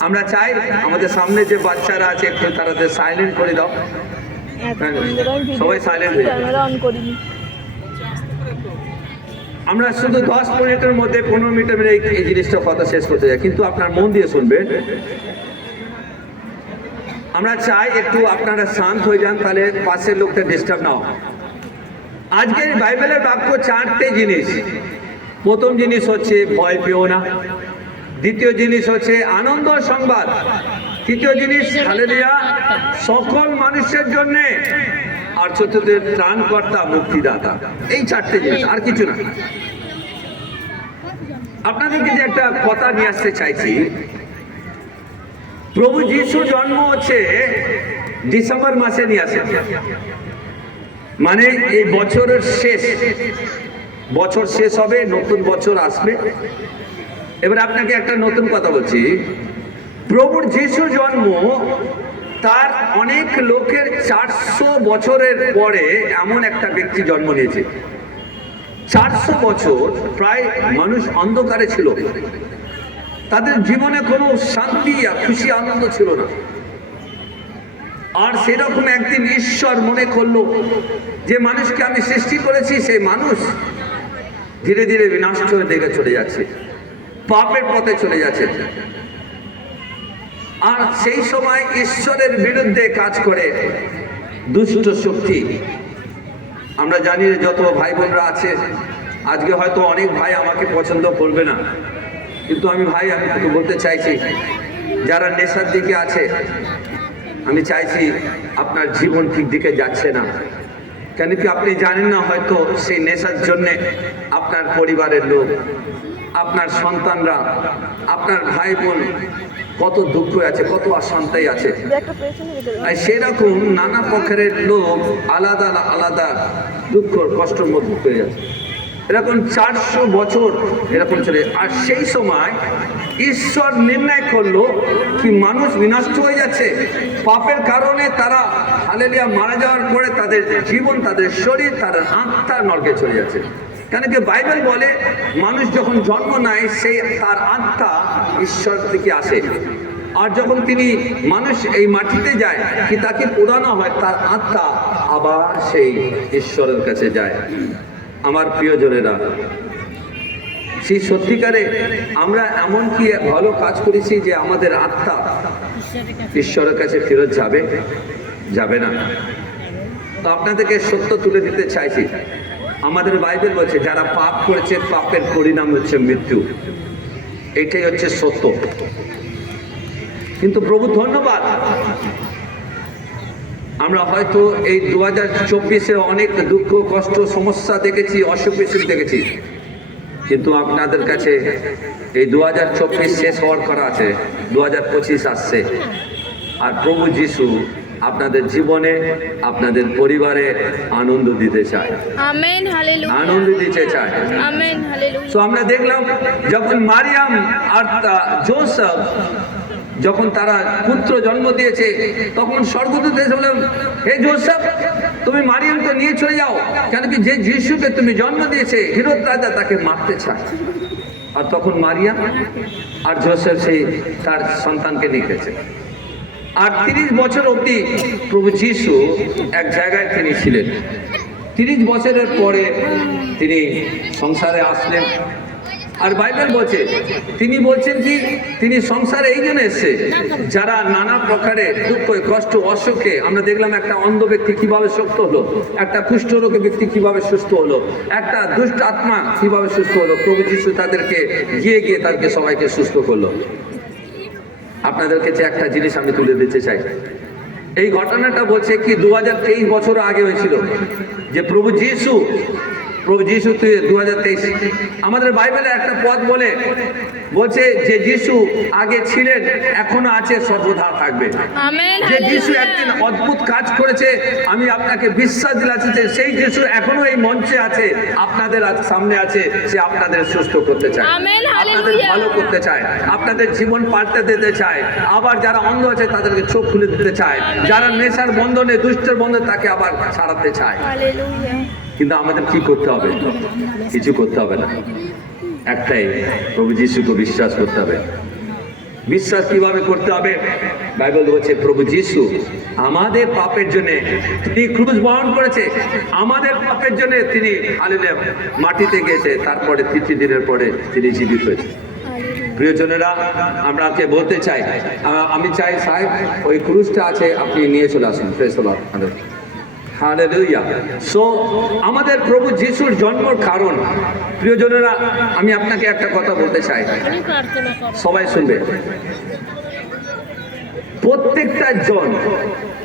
আমরা চাই আমাদের সামনে যে বাচ্চারা আছে একটু তাদের সাইলেন্ট করে দাও। সবাই। ক্যামেরা অন করিনি। আমরা শুধু দশ মিনিটের মধ্যে পনেরো মিনিটের মধ্যে এই- এই জিনিসটা কথা শেষ করতে চাই। কিন্তু আপনার মন দিয়ে শুনবেন। আমরা চাই একটু আপনারা শান্ত হয়ে যান তাহলে পাশের লোকটা ডিস্টার্ব না হয় আজকের বাইবেলের বাক্য চারটে জিনিস। প্রথম জিনিস হচ্ছে ভয় পেও না। দ্বিতীয় জিনিস হচ্ছে আনন্দ সংবাদ। তৃতীয় জিনিস হালেলিয়া, সকল মানুষের জন্যে। আর চতুর্থ ত্রাণকর্তা, মুক্তিদাতা। এই চারটে জিনিস, আর কিছু না। আপনাদেরকে যে একটা কথা নিয়ে আসতে চাইছি, প্রভু যিশু জন্ম হচ্ছে ডিসেম্বর মাসে নিয়ে আসে মানে এই বছরের শেষ। বছর শেষ হবে, নতুন বছর আসবে। এবার আপনাকে একটা নতুন কথা বলছি। প্রভুর যিশু জন্ম তার অনেক লোকের চারশো বছরের পরে এমন একটা ব্যক্তি জন্ম নিয়েছে। চারশো বছর প্রায় মানুষ অন্ধকারে ছিল। তাদের জীবনে কোনো শান্তি আর খুশি আনন্দ ছিল না। আর সেরকম একদিন ঈশ্বর মনে করল যে মানুষকে আমি সৃষ্টি করেছি, সেই মানুষ ধীরে ধীরে বিনষ্ট হয়ে দেখে চলে যাচ্ছে। পাপের পথে চলে যাচ্ছে আর সেই সময় ঈশ্বরের বিরুদ্ধে কাজ করে দুষ্ট শক্তি। আমরা জানি যত ভাই বোনরা আছে, আজকে হয়তো অনেক ভাই আমাকে পছন্দ করবে না। কিন্তু আমি ভাই, আমি বলতে চাইছি, যারা নেশার দিকে আছে, আমি চাইছি আপনার জীবন ঠিক দিকে যাচ্ছে না। কেন কি আপনি জানেন না হয়তো সেই নেশার জন্যে আপনার পরিবারের লোক আপনার সন্তানরা, আপনার ভাই বোন কত দুঃখ আছে, কত অশান্তাই আছে। সেরকম নানা পক্ষের লোক আলাদা আলাদা দুঃখ কষ্টের মধ্যে হয়ে যাচ্ছে এরকম চারশো বছর এরকম চলে আর সেই সময় ঈশ্বর নির্ণয় করল কি মানুষ বিনষ্ট হয়ে যাচ্ছে। পাপের কারণে তারা, হালেলিয়া, মারা যাওয়ার পরে তাদের জীবন, তাদের শরীর তাদের আত্মা নরকে চলে যাচ্ছে। কেন কি বাইবেল বলে, মানুষ যখন জন্ম নেয় সেই তার আত্মা ঈশ্বর থেকে আসে। আর যখন তিনি মানুষ এই মাটিতে যায়, কি তাকে পুরানো হয়, তার আত্মা আবার সেই ঈশ্বরের কাছে যায়। আমার প্রিয়জনেরা সেই সত্যিকারে আমরা এমন কি ভালো কাজ করেছি যে আমাদের আত্মা ঈশ্বরের কাছে ফেরত যাবে? যাবে না। তো আপনাদেরকে সত্য তুলে দিতে চাইছি। আমাদের বাইবেল বলছে, যারা পাপ করেছে, পাপের পরিণাম হচ্ছে মৃত্যু। এটাই হচ্ছে সত্য। কিন্তু প্রভু ধন্যবাদ। আমরা হয়তো এই দু হাজার চব্বিশে অনেক দুঃখ, কষ্ট, সমস্যা দেখেছি, অসুখ দেখেছি। কিন্তু আপনাদের কাছে এই দু হাজার চব্বিশ শেষ হওয়ার করা আছে দু হাজার পঁচিশ আসছে। আর প্রভু যিশু আপনাদের জীবনে আপনাদের পরিবারে আনন্দ দিতে চায়। Amen hallelujah. আনন্দ দিতে চায়। Amen hallelujah. তো আমরা দেখলাম যখন মারিয়াম আর জোসেফ যখন তারা পুত্র জন্ম দিয়েছে তখন স্বর্গদূত এসে বললেন হে জোসেফ তুমি মারিয়ামকে নিয়ে চলে যাও। কেন কি যে যিশুকে তুমি জন্ম দিয়েছে হিরোদ রাজা তাকে মারতে চায়। আর তখন মারিয়াম আর জোসেফ সেই তার সন্তানকে নিয়ে গেছে। আর তিরিশ বছর অবধি প্রভু যিশু এক জায়গায় তিনি ছিলেন। তিরিশ বছরের পরে তিনি সংসারে আসলেন। আর বাইবেল বলছে, তিনি বলছেন কি, তিনি সংসারে এই জন্য এসছে, যারা নানা প্রকারে দুঃখ, কষ্ট, অসুখে, আমরা দেখলাম একটা অন্ধ ব্যক্তি কীভাবে শক্ত হলো, একটা কুষ্ঠরোগী ব্যক্তি কীভাবে সুস্থ হলো, একটা দুষ্ট আত্মা কীভাবে সুস্থ হলো, প্রভু যিশু তাদেরকে গিয়ে গিয়ে তাদেরকে সবাইকে সুস্থ করল। আপনাদের কাছে একটা জিনিস আমি তুলে দিতে চাই। এই ঘটনাটা বলছে কি দু হাজার তেইশ বছর আগে হয়েছিল যে প্রভু যিশু প্রভু যিশু দু হাজার তেইশ। আমাদের বাইবেলে একটা পদ বলে বলছে যে যিশু আগে ছিলেন এখনও আছে সর্বদা থাকবে। যে যিশু একদিন অদ্ভুত কাজ করেছে আমি আপনাকে বিশ্বাস দিলাচ্ছি যে সেই যিশু এখনও এই মঞ্চে আছে আপনাদের সামনে আছে সে আপনাদের সুস্থ করতে চায়। আপনাদের ভালো করতে চায়। আপনাদের জীবন পাল্টে দিতে চায়। আবার যারা অন্ধ আছে তাদেরকে চোখ খুলে দিতে চায়। যারা নেশার বন্ধনে দুষ্টের বন্ধনে তাকে আবার ছাড়াতে চায়। কিন্তু আমাদের কি করতে হবে? কিছু করতে হবে না। একটাই প্রভু যিশুকে বিশ্বাস করতে হবে। বিশ্বাস কীভাবে করতে হবে? বাইবেল বলছে, প্রভু যিশু আমাদের পাপের জন্য তিনি ক্রুশ বহন করেছে। আমাদের পাপের জন্য তিনি হালিলে মাটিতে গেছে তারপরে তৃতীয় দিনের পরে তিনি জীবিত হয়েছে। প্রিয়জনেরা আমরাকে বলতে চাই আমি চাই সাহেব, ওই ক্রুশটা আছে, আপনি নিয়ে চলে আসুন। ফ্রেশ ফেসলা সো আমাদের প্রভু যিশুর জন্মর কারণ। প্রিয়জনেরা আমি আপনাকে একটা কথা বলতে চাই। সবাই শুনবে। প্রত্যেকটা জন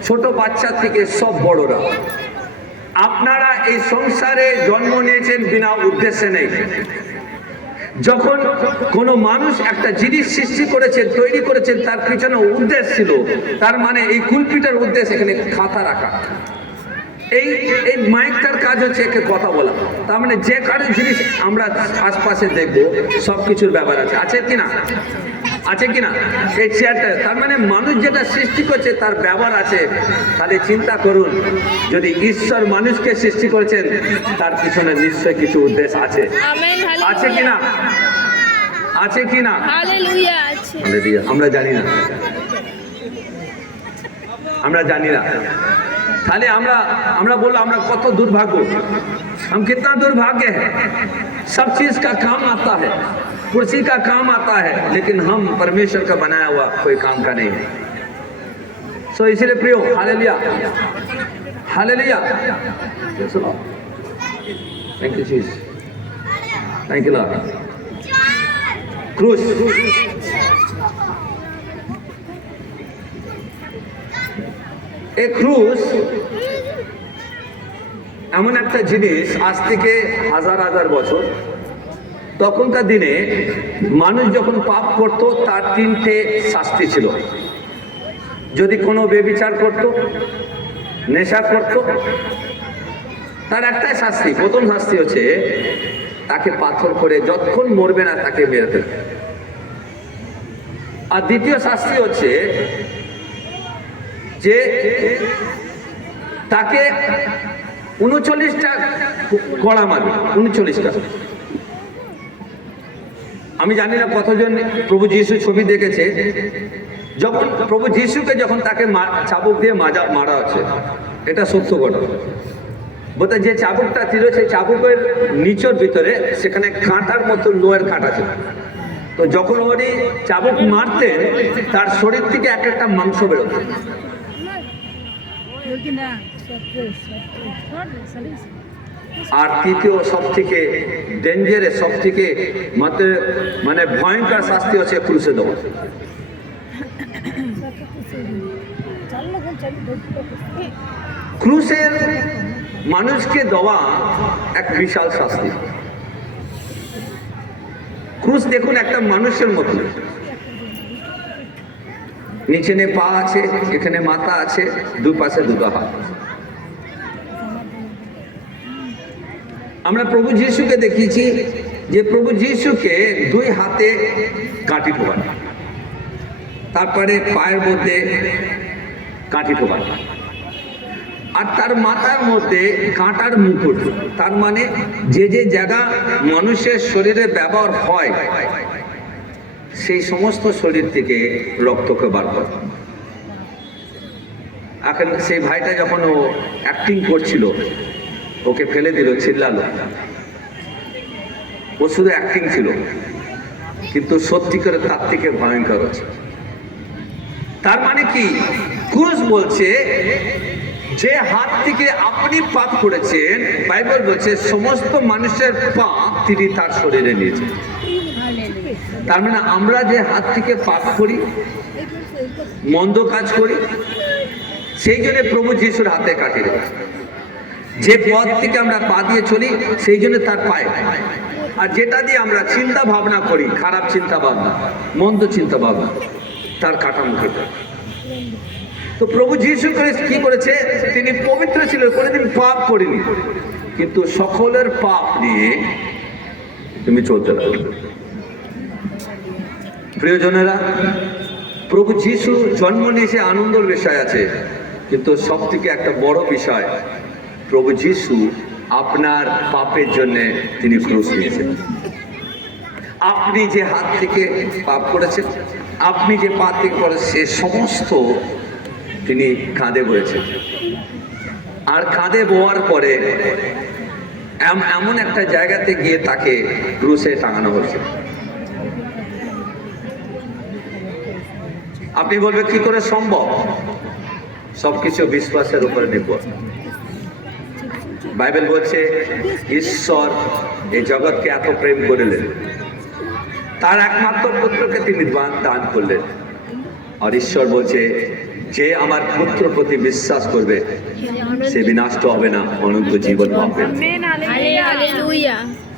ছোট বাচ্চা থেকে সব বড়রা আপনারা এই সংসারে জন্ম নিয়েছেন বিনা উদ্দেশ্যে নেই। যখন কোনো মানুষ একটা জিনিস সৃষ্টি করেছেন তৈরি করেছেন তার পিছনে উদ্দেশ্য ছিল তার মানে এই কুলপিটার উদ্দেশ্য এখানে খাতা রাখা। এই এই মাইকটার কাজ হচ্ছে একে কথা বলা। তার মানে যে কারও জিনিস আমরা আশপাশে দেখব সব কিছুর ব্যাপার আছে। আছে কি না আছে কি না এই চেয়ারটা তার মানে মানুষ যেটা সৃষ্টি করছে তার ব্যবহার আছে। তাহলে চিন্তা করুন যদি ঈশ্বর মানুষকে সৃষ্টি করেছেন তার পিছনে নিশ্চয়ই কিছু উদ্দেশ্য আছে। আছে কি না আছে কি না আমরা জানি না। আমরা জানি না। ताले हमरा हमरा बोलो, हमरा কত दुर्भाग्य हम कितना दुर्भाग्य है। सब चीज़ का काम आता है, कुर्सी का काम आता है, लेकिन हम परमेश्वर का बनाया हुआ कोई काम का नहीं है। सो इसीलिए प्रियो hallelujah hallelujah thank you Jesus thank you lord क्रूस এই ক্রুশ এমন একটা জিনিস আজ থেকে হাজার হাজার বছর। তখনকার দিনে মানুষ যখন পাপ করত, তার তিনটে শাস্তি ছিল। যদি কোনো বেবিচার করত, নেশা করত, তার একটাই শাস্তি, প্রথম শাস্তি হচ্ছে তাকে পাথর করে যতক্ষণ মরবে না তাকে মেরে ফেলবে। আর দ্বিতীয় শাস্তি হচ্ছে যে তাকে উনচল্লিশটা কড়া মারবে, উনচল্লিশটা। আমি জানি না কতজন প্রভু যিশু ছবি দেখেছে, যখন প্রভু যিশুকে যখন তাকে চাবুক দিয়ে মাজা, মারা হচ্ছে, এটা সত্য ঘটনা। বলতে যে চাবুকটা ছিল, সেই চাবুকের নিচের ভিতরে সেখানে কাঁটার মতো লোয়ের কাঁটা ছিল। তো যখন উনি চাবুক মারতেন, তার শরীর থেকে এক একটা মাংস বেরোতো। আর তৃতীয় সব থেকে ডেঞ্জারে সব থেকে মানে ভয়ঙ্কর শাস্তি হচ্ছে ক্রুশে দেওয়া ক্রুশের মানুষকে দেওয়া এক বিশাল শাস্তি। ক্রুশ দেখুন একটা মানুষের মতো। নিচে নে পা আছে, এখানে মাথা আছে, দুপাশে দুটো হাত। আমরা প্রভু যিশুকে দেখিয়েছি যে প্রভু যিশুকে দুই হাতে কাটি ঠোকানো। তারপরে পায়ের মধ্যে কাটি ঠোকানো। আর তার মাথার মধ্যে কাঁটার মুকুট। তার মানে যে যে জায়গা মানুষের শরীরে ব্যবহার হয় সেই সমস্ত শরীর থেকে রক্তকে বার করে। এখন সেই ভাইটা যখন ও অ্যাক্টিং করছিল, ওকে ফেলে দিল, চিল্লালো। ও শুধু অ্যাক্টিং ছিল, কিন্তু সত্যি করে তার থেকে ভয়ঙ্কর হচ্ছে। তার মানে কি? ক্রুশ বলছে, যে হাত থেকে আপনি পাপ করেছেন, বাইবেল বলছে, সমস্ত মানুষের পাপ তিনি তার শরীরে নিয়েছেন। তার মানে আমরা যে হাত থেকে পাপ করি, মন্দ কাজ করি, সেই জন্য প্রভু যিশুর হাতে রেখেছে যে পথ থেকে আমরা পা দিয়ে চলি, সেই জন্য তার পায়ে আর যেটা দিয়ে আমরা চিন্তা ভাবনা করি, খারাপ চিন্তা ভাবনা, মন্দ চিন্তা ভাবনা, তার কাটা মুখে তো প্রভু যিশু করে কি করেছে? তিনি পবিত্র ছিল কোনোদিন পাপ করেনি। কিন্তু সকলের পাপ নিয়ে তুমি চলতে লাগবে। প্রিয়জনেরা, প্রভু যিশু জন্ম নিয়ে নিয়েছে আনন্দের বিষয় আছে, কিন্তু সব থেকে একটা বড় বিষয়, প্রভু যিশু আপনার পাপের জন্য তিনি ক্রুশ নিয়েছেন আপনি যে হাত থেকে পাপ করেছেন, আপনি যে পা থেকে করে সে সমস্ত তিনি কাঁধে বয়েছেন। আর কাঁধে বোয়ার পরে এমন একটা জায়গাতে গিয়ে তাকে ক্রুশে টাঙানো হয়েছে। আপনি বলবে কি করে সম্ভব? সবকিছু বিশ্বাসের উপরে নির্ভর। বাইবেল বলছে ঈশ্বর এই জগৎকে এত প্রেম করিলেন। তার একমাত্র পুত্রকে তিনি দান দান করলেন। আর ঈশ্বর বলছে যে আমার পুত্র প্রতি বিশ্বাস করবে সে বিনষ্ট হবে না অনন্ত জীবন পাবে।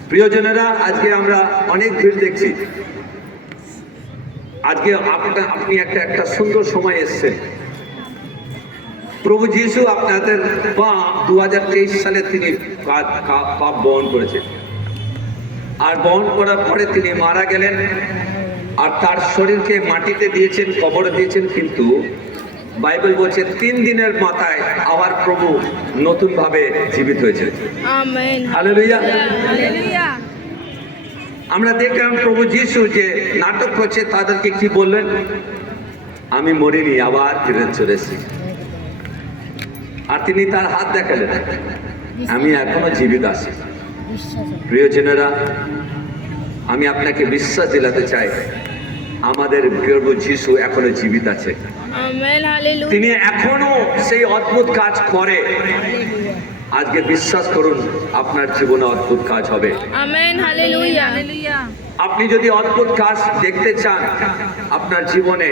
প্রিয়জনেরা আজকে আমরা অনেক ভিড় দেখছি। আজকে আপনার আপনি একটা একটা সুন্দর সময় এসছেন। প্রভু যিশু আপনাদের পাপ দু সালে তিনি পা- পা- পাপ বহন করেছেন। আর বহন করার পরে তিনি মারা গেলেন। আর তার শরীরকে মাটিতে দিয়েছেন কবরে দিয়েছেন কিন্তু বাইবেল বলছে তিন দিনের মাথায় আবার প্রভু নতুনভাবে জীবিত হয়েছে আমরা দেখলাম প্রভু যিশু যে নাটক করছে তাদেরকে কি বললেন? আমি মরিনি আবার ফিরে চলেছি আর তিনি তার হাত দেখালেন। আমি এখনও জীবিত আছি। প্রিয়জনেরা আমি আপনাকে বিশ্বাস দিলাতে চাই আমাদের প্রভু যিশু এখনও জীবিত আছে। তিনি এখনও সেই অদ্ভুত কাজ করে। আজকে বিশ্বাস করুন আপনার জীবনে অদ্ভুত কাজ হবে। আপনি যদি অদ্ভুত কাজ দেখতে চান আপনার জীবনে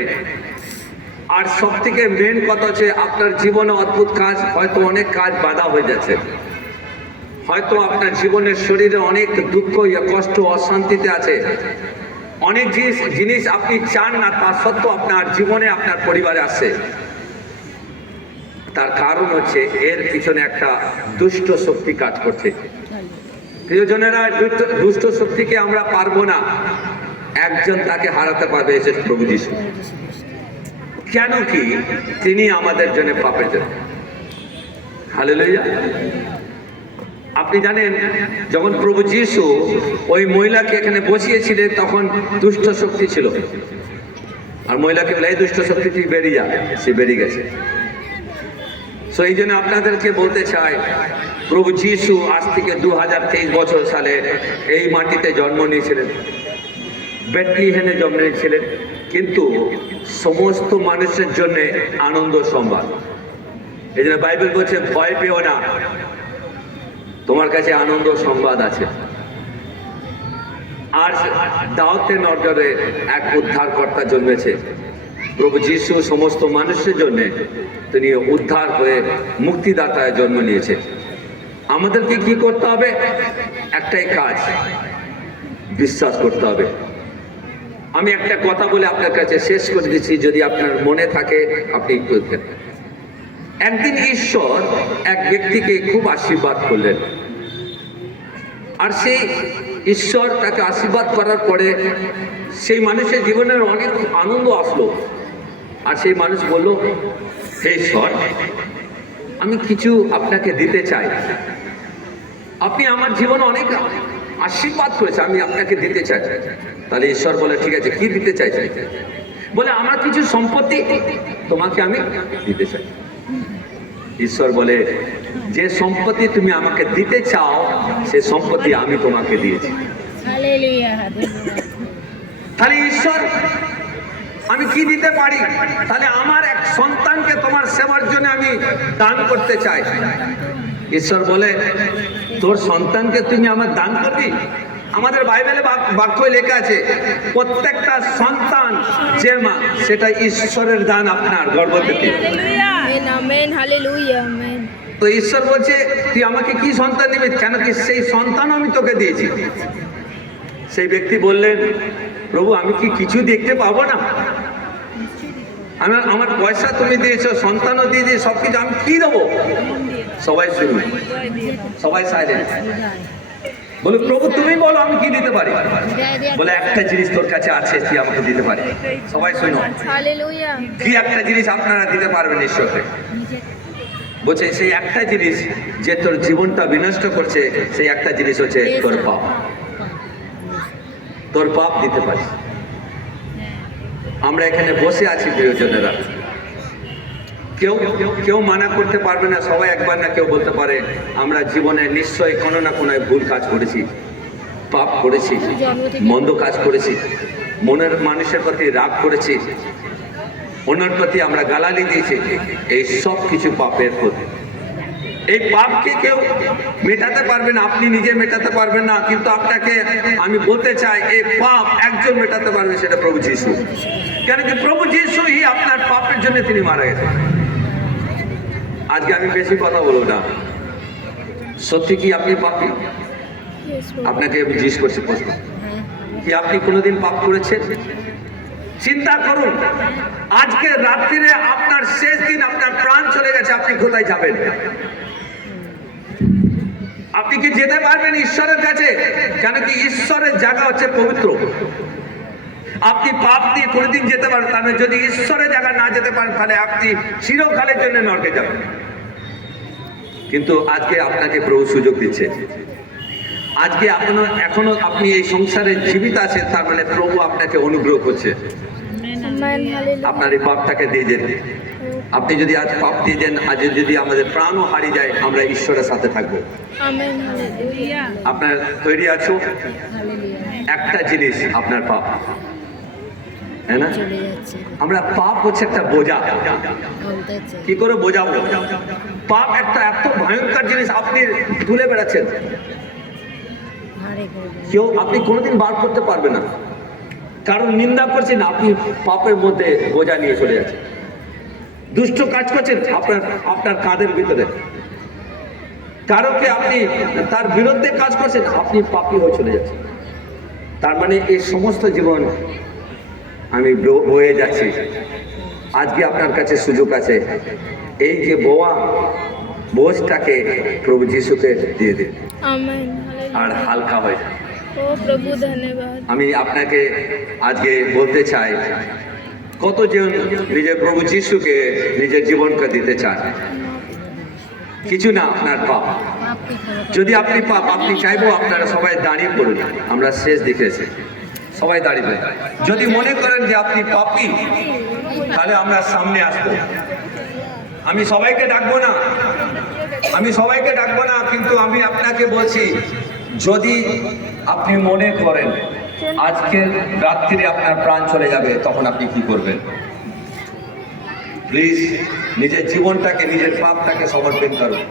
আর সব থেকে মেন কথা হচ্ছে আপনার জীবনে অদ্ভুত কাজ হয়তো অনেক কাজ বাধা হয়ে যাচ্ছে। হয়তো আপনার জীবনের শরীরে অনেক দুঃখ কষ্ট অশান্তিতে আছে। অনেক জিনিস জিনিস আপনি চান না তা সত্ত্বেও আপনার জীবনে আপনার পরিবারে আসে তার কারণ হচ্ছে এর পিছনে একটা দুষ্ট শক্তি কাজ করছে। প্রিয়জনেরা, দুষ্ট- শক্তিকে আমরা পারব না। একজন তাকে হারাতে পারবে এসে প্রভু যিশু। কেন কি? তিনি আমাদের জন্য পাপের জন্য। হালে লইয়া আপনি জানেন, যখন প্রভু যিশু ওই মহিলাকে এখানে বসিয়েছিলেন, তখন দুষ্ট শক্তি ছিল। আর মহিলাকে বলে, "এই দুষ্ট শক্তি তুই বেরিয়ে যা, সে বেরিয়ে গেছে। সো এই জন্য আপনাদেরকে বলতে চাই, প্রভু যিশু আজ থেকে দু হাজার তেইশ বছর সালে এই মাটিতে জন্ম নিয়েছিলেন। বেটলিহেনে জন্ম নিয়েছিলেন। কিন্তু সমস্ত মানুষের জন্য আনন্দ সংবাদ এই জন্য বাইবেল বলছে, ভয় পেও না। তোমার কাছে আনন্দ সংবাদ আছে। আর দাওতে নজরে এক উদ্ধারকর্তা জন্মেছে। প্রভু যিশু সমস্ত মানুষের জন্যে তিনি উদ্ধার হয়ে মুক্তিদাতায় জন্ম নিয়েছে। আমাদেরকে কি করতে হবে? একটাই কাজ, বিশ্বাস করতে হবে। আমি একটা কথা বলে আপনার কাছে শেষ করে দিচ্ছি, যদি আপনার মনে থাকে, আপনি একদিন ঈশ্বর এক ব্যক্তিকে খুব আশীর্বাদ করলেন। আর সেই ঈশ্বর তাকে আশীর্বাদ করার পরে সেই মানুষের জীবনের অনেক আনন্দ আসলো। আর সেই মানুষ বলল হে ঈশ্বর আমি কিছু আপনাকে দিতে চাই। আপনি আমার জীবনে অনেক আশীর্বাদ করেছে আমি আপনাকে দিতে চাই। তাহলে ঈশ্বর বলে ঠিক আছে কি দিতে চাই বলে আমার কিছু সম্পত্তি তোমাকে আমি দিতে চাই। ঈশ্বর বলে যে সম্পত্তি তুমি আমাকে দিতে চাও সে সম্পত্তি আমি তোমাকে দিয়েছি। তাহলে ঈশ্বর আমি কি দিতে পারি? তাহলে আমার এক সন্তানকে তোমার সেবার জন্য আমি দান করতে চাই। ঈশ্বর বলে তোর সন্তানকে তুমি আমার দান করবি? আমাদের বাইবেলে বাক্য বাক্যে লেখা আছে প্রত্যেকটা সন্তান যে মা সেটা ঈশ্বরের দান আপনার গর্ব থেকে তো ঈশ্বর বলছে তুই আমাকে কি সন্তান দিবি? কেন কি সেই সন্তান আমি তোকে দিয়েছি? সেই ব্যক্তি বললেন প্রভু আমি কি কিছু দেখতে পাবো না? আমার আমার পয়সা তুমি দিয়েছ সন্তানও দিয়ে দিয়ে সব কিছু আমি কি দেবো? সবাই শুনুন সবাই সাইলেন্ট বলে প্রভু তুমি বলো আমি কি দিতে পারি? বলে একটা জিনিস তোর কাছে আছে তুই আমাকে দিতে পারি। সবাই শুনো কি একটা জিনিস আপনারা দিতে পারবেন ঈশ্বরকে বলছে সেই একটা জিনিস যে তোর জীবনটা বিনষ্ট করছে সেই একটা জিনিস হচ্ছে তোর পাপ। তোর পাপ দিতে পারিস। আমরা এখানে বসে আছি প্রিয়জনেরা। কেউ কেউ মানা করতে পারবে না, সবাই একবার না কেউ বলতে পারে, আমরা জীবনে নিশ্চয়ই কোনো না কোনো ভুল কাজ করেছি, পাপ করেছি, মন্দ কাজ করেছি, মনের মানুষের প্রতি রাগ করেছি, অন্যের প্রতি আমরা গালালি দিয়েছি, এই সব কিছু পাপের প্রতি এই পাপকে কেউ মেটাতে পারবেন আপনি নিজে মেটাতে পারবেন না, কিন্তু আপনাকে আমি বলতে চাই, এই পাপ একজন মেটাতে পারবে সেটা প্রভু যিশু। কেন কি প্রভু যিশুই আপনার পাপের জন্য তিনি মারা গেছেন। আজকে আমি বেশি কথা বলব না। সত্যি কি আপনি পাপি? আপনাকে আমি জিজ্ঞেস করছি প্রশ্ন। কি আপনি কোনোদিন পাপ করেছেন? চিন্তা করুন, আজকে রাত্রিরে আপনার শেষ দিন, আপনার প্রাণ চলে গেছে, আপনি কোথায় যাবেন? কি যেতে পারবেন ঈশ্বরের কাছে কেন কি ঈশ্বরের জায়গা হচ্ছে পবিত্র। আপনি পাপ দিয়ে কোনোদিন যেতে পারেন তাহলে যদি ঈশ্বরের জায়গা না যেতে পারেন তাহলে আপনি চিরকালের জন্য নরকে যাবেন। কিন্তু আজকে আপনাকে প্রভু সুযোগ দিচ্ছে। আজকে আপনার এখনও আপনি এই সংসারে জীবিত আছেন তার মানে প্রভু আপনাকে অনুগ্রহ করছে। আপনার এই পাপটাকে দিয়ে দেন। আপনি যদি আজ পাপ দিয়ে দেন আজ যদি আমাদের প্রাণও হারিয়ে যায় আমরা ঈশ্বরের সাথে থাকব. আপনার তৈরি আছো. একটা জিনিস আপনার পাপ। হ্যাঁ না? আমরা পাপ হচ্ছে একটা বোঝা। কি করে বোঝাবো? পাপ একটা এত ভয়ঙ্কর জিনিস আপনি তুলে বেড়াচ্ছেন। কেউ আপনি কোনোদিন বার করতে পারবেন না। কারণ নিন্দা করছেন আপনি পাপের মধ্যে বোঝা নিয়ে চলে যাচ্ছেন। দুষ্ট কাজ করছেন আপনার আপনার কাঁধের ভিতরে। কারোকে আপনি তার বিরুদ্ধে কাজ করছেন আপনি পাপি হয়ে চলে যাচ্ছেন। তার মানে এই সমস্ত জীবন আমি বয়ে যাচ্ছি। আজকে আপনার কাছে সুযোগ আছে। এই যে বোয়া বোঝটাকে প্রভু যিশুকে দিয়ে দিন। আর হালকা হয়ে যান। ধন্যবাদ। আমি আপনাকে আজকে বলতে চাই কতজন নিজের প্রভু যিশুকে নিজের জীবনকে দিতে চান? কিছু না, আপনার পাপ। যদি আপনি পাপ, আপনি চাইব আপনারা সবাই দাঁড়িয়ে পড়ুন। আমরা শেষ দেখেছি সবাই দাঁড়িয়ে যদি মনে করেন যে আপনি পাপি, তাহলে আমরা সামনে আসব। আমি সবাইকে ডাকবো না। আমি সবাইকে ডাকবো না, কিন্তু আমি আপনাকে বলছি, যদি আপনি মনে করেন আজকের রাত্রিরে আপনার প্রাণ চলে যাবে, তখন আপনি কি করবেন? প্লিজ নিজের জীবনটাকে, নিজের পাপটাকে সমর্পণ করুন।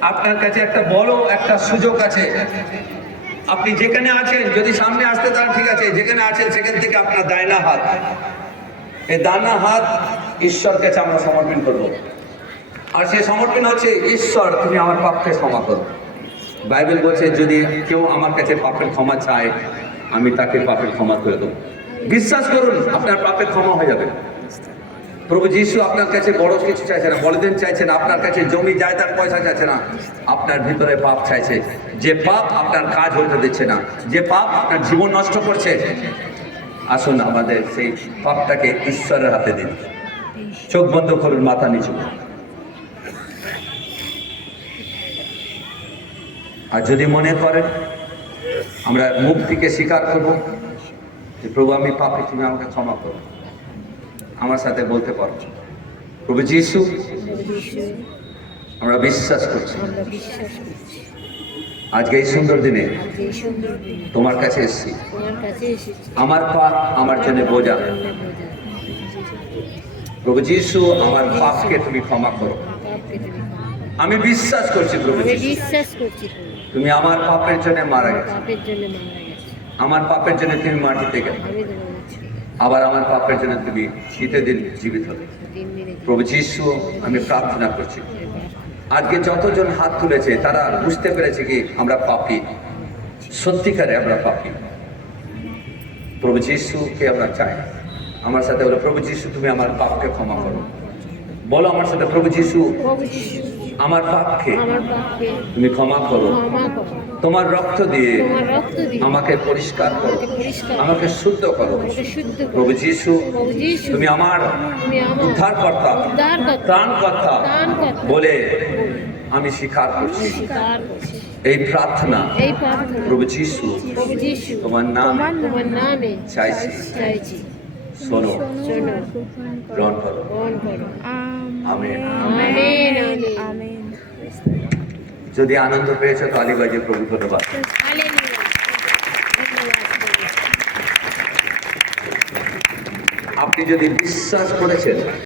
আপনার কাছে একটা বড় একটা সুযোগ আছে। আপনি যেখানে আছেন, যদি সামনে আসতে চান, ঠিক আছে, যেখানে আছেন, সেখান থেকে আপনার দায়না হাত। এই দানা হাত ঈশ্বর কাছে আমরা সমর্পণ করব। আর সে সমর্পণ হচ্ছে, ঈশ্বর, তুমি আমার পাপকে ক্ষমা করো। বাইবেল বলছে, যদি কেউ আমার কাছে পাপের ক্ষমা চায় আমি তাকে পাপের ক্ষমা করে দেবো। বিশ্বাস করুন, আপনার পাপের ক্ষমা হয়ে যাবে। প্রভু যিশু আপনার কাছে বড় কিছু চাইছে না, বড়দিন চাইছে না, আপনার কাছে জমি, জায়দার পয়সা চাইছে না। আপনার ভিতরে পাপ চাইছে। যে পাপ আপনার কাজ হতে দিচ্ছে না, যে পাপ আপনার জীবন নষ্ট করছে। আসুন আমাদের সেই পাপটাকে ঈশ্বরের হাতে দিন। চোখ বন্ধ করুন, মাথা নিচু আর যদি মনে করেন আমরা মুখ থেকে স্বীকার করব যে প্রভু, আমি পাপি, তুমি আমাকে ক্ষমা করো। আমার সাথে বলতে পারো। প্রভু যিশু, আমরা বিশ্বাস করছি। আজকে এই সুন্দর দিনে তোমার কাছে এসেছি। আমার পাপ আমার জন্য বোঝা। প্রভু যিশু, আমার পাপকে তুমি ক্ষমা করো পাপকে তুমি ক্ষমা করো। আমি বিশ্বাস করছি প্রভু বিশ্বাস করছি তুমি আমার পাপের জন্য মারা গেছো। পাপের জন্য মারা গেছে। আমার পাপের জন্য তুমি মাটিতে গেলে। আবার আমার পাপের জন্য তুমি শীতের দিন জীবিত দিনে প্রভু যিশু আমি প্রার্থনা করছি। আজকে যতজন হাত তুলেছে তারা বুঝতে পেরেছে কি আমরা পাপি। সত্যিকারে আমরা পাপি। প্রভু যিশুকে আমরা চাই। আমার সাথে বলো প্রভু যিশু তুমি আমার পাপকে ক্ষমা করো। বলো আমার সাথে প্রভু যিশু, আমার পাপকে তুমি ক্ষমা করো। তোমার রক্ত দিয়ে আমাকে পরিষ্কার করো। আমাকে শুদ্ধ করো। প্রভু যিশু তুমি আমার উদ্ধারকর্তা উদ্ধারকর্তা, ত্রাণকর্তা ত্রাণকর্তা বলে আমি স্বীকার করছি। এই প্রার্থনা প্রভু যিশু তোমার নাম চাইছি। শোনো গ্রহণ করো। আমেন। যদি আনন্দ পেয়েছ তো বাজে প্রভু ধন্যবাদ আপনি যদি বিশ্বাস করেছেন